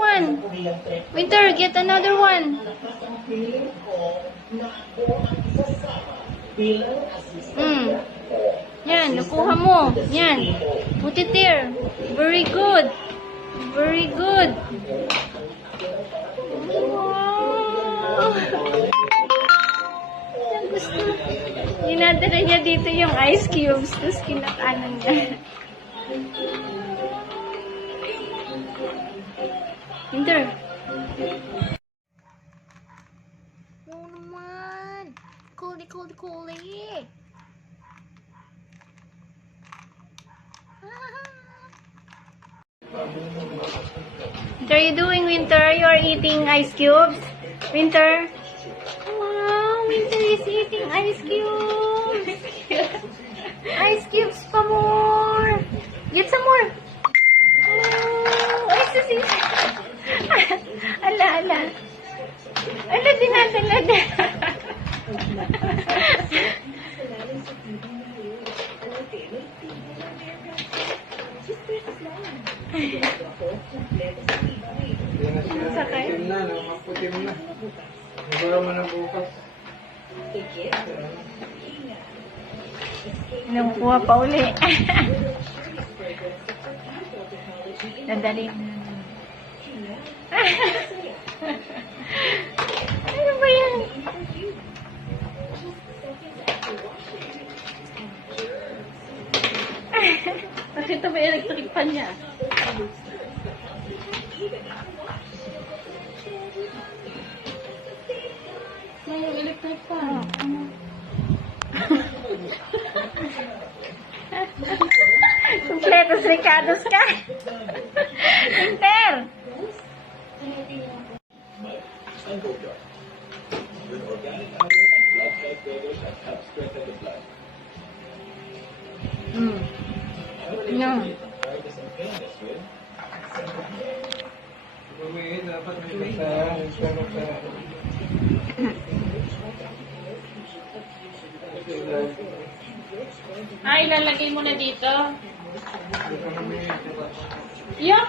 one. Winter, get another one. Yan, nakuha mo. Yan. Put it there. Very good. Very good. Wow. Yan, gusto. Dinadala niya dito yung ice cubes. Tapos kinakanan niya. Winter. Oo naman. Coolly. What are you doing, Winter? You are eating ice cubes? Winter? Wow, Winter is eating ice cubes. Ice cubes pa more. Get some more. Oh, ice cubes. Ala. Ala, dinadala din. Sakay? Putim na. Siguro mo na bukas. Nakukuha pa uli. Nadali. Ano ba yan? Nakita ba yung electric fan niya? May yung electric fan. Kompletos Ricardos ka. Inter. No. Dapat may sa Ay, lalagay mo na dito. Yung